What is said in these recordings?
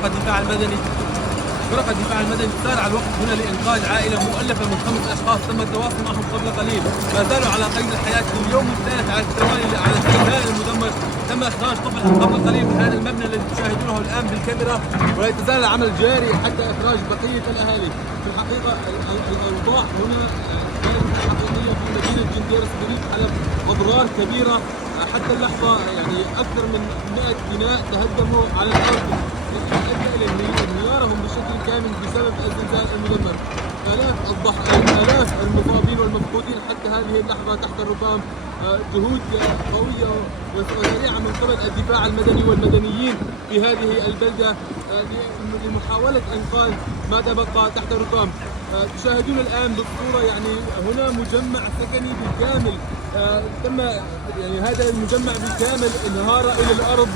فرق الدفاع المدني تسارع الوقت هنا لإنقاذ عائلة مؤلفة من 5 أشخاص تم التواصل معهم قبل قليل، ما زالوا على قيد الحياة في اليوم الثالث على التوالي على السكان المدمر. تم إخراج طفل قبل قليل من هذا المبنى الذي تشاهدونه الآن بالكاميرا، ولا يتزال العمل جاري حتى إخراج بقية الأهالي. في الحقيقة الأوضاع هنا كانت حقيقية في مدينة جنديرس بريف حلب، أضرار كبيرة حتى اللحظة، يعني أكثر من 100 بناء تهدموا على الأرض، أدى إلى انهيارهم بشكل كامل بسبب الزلزال المدمر. آلاف المصابين والمفقودين حتى هذه اللحظة تحت الركام. جهود قوية وسريعة من قبل الدفاع المدني والمدنيين في هذه البلدة لمحاولة إنقاذ ما تبقى تحت الركام. تشاهدون الآن بالصورة يعني هنا مجمع سكني بالكامل، تم يعني هذا المجمع بالكامل انهار إلى الأرض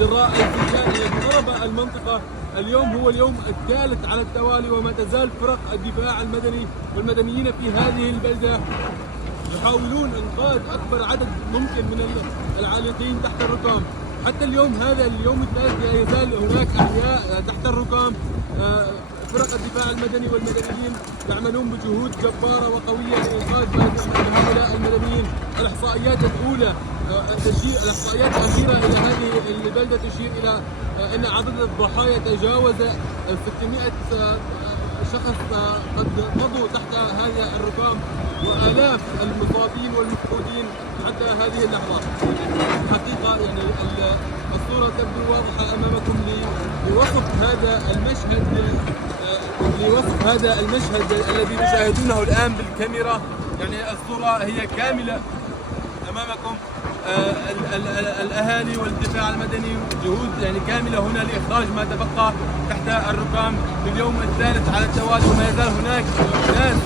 جراء الزلزال الذي ضرب المنطقة. اليوم هو اليوم الثالث على التوالي، وما تزال فرق الدفاع المدني والمدنيين في هذه البلدة يحاولون إنقاذ أكبر عدد ممكن من العالقين تحت الركام. حتى اليوم هذا اليوم الثالث لا يزال هناك أحياء تحت الركام. فرق الدفاع المدني والمدنيين يعملون بجهود جبارة وقوية لإنقاذ هؤلاء المدنيين. الإحصائيات الأولى الإحصائيات الأخيرة إلى هذه البلدة تشير إلى أن عدد الضحايا تجاوز 600 شخص قد مضوا تحت هذا الركام، وآلاف المصابين والمفقودين حتى هذه اللحظة. حقيقة يعني الصورة تبدو واضحة أمامكم لوصف هذا المشهد الذي تشاهدونه الآن بالكاميرا. يعني الصورة هي كاملة أمامكم. الأهالي والدفاع المدني جهود يعني كاملة هنا لإخراج ما تبقى تحت الركام في اليوم الثالث على التوالي، وما يزال هناك ناس